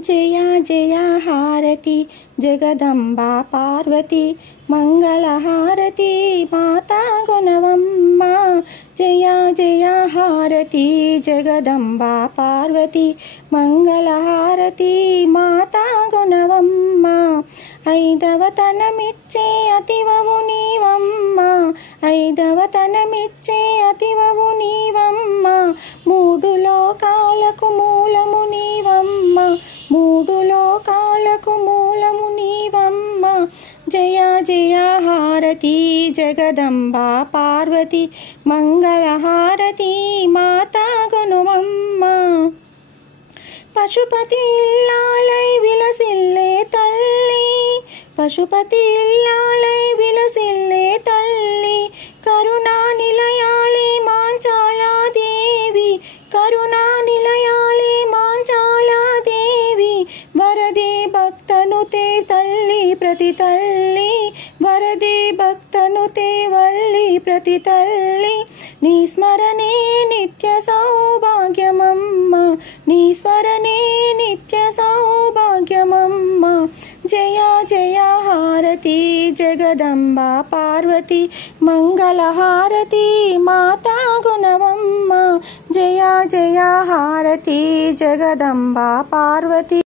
जया जया हारती जगदंबा पार्वती मंगल हारती माता गुणवम्मा। जया जया हारती जगदंबा पार्वती मंगल हारती माता गुणवम्मा। ఐదవతనమిచ్చే అతివవు నీవమ్మ, ఐదవతనమిచ్చే అతివవు నీవమ్మ, మూడు లోకాలకు మూలము నీవమ్మ, మూడు లోకాలకు మూలము నీవమ్మ। జయ జయ హారతి జగదంబా పార్వతి మంగళ హారతి మాతా గుణవమ్మ। పశుపతి ఇల్లాలై విలసిల్లే తల్లి, పశుపతి ఇల్లాలై విలసిల్లే తల్లి, కరుణా నిలయాలే మాంచాలా దేవి, కరుణా నిలయాలే మాంచాలా దేవి, వరదే భక్తనుతే తల్లి ప్రతి తల్లి, వరదే భక్తనుతే వల్లి ప్రతి తల్లి। నీ స్మరణే నిత్య సౌభాగ్యమమ్మ, నీ స్మరణే నిత్య సౌభాగ్యమమ్మ। జయ జయ హారతి జగదంబా పార్వతి మంగళ హారతి మాతా గుణవమ్మ। జయ జయ హారతి జగదంబా పార్వతి।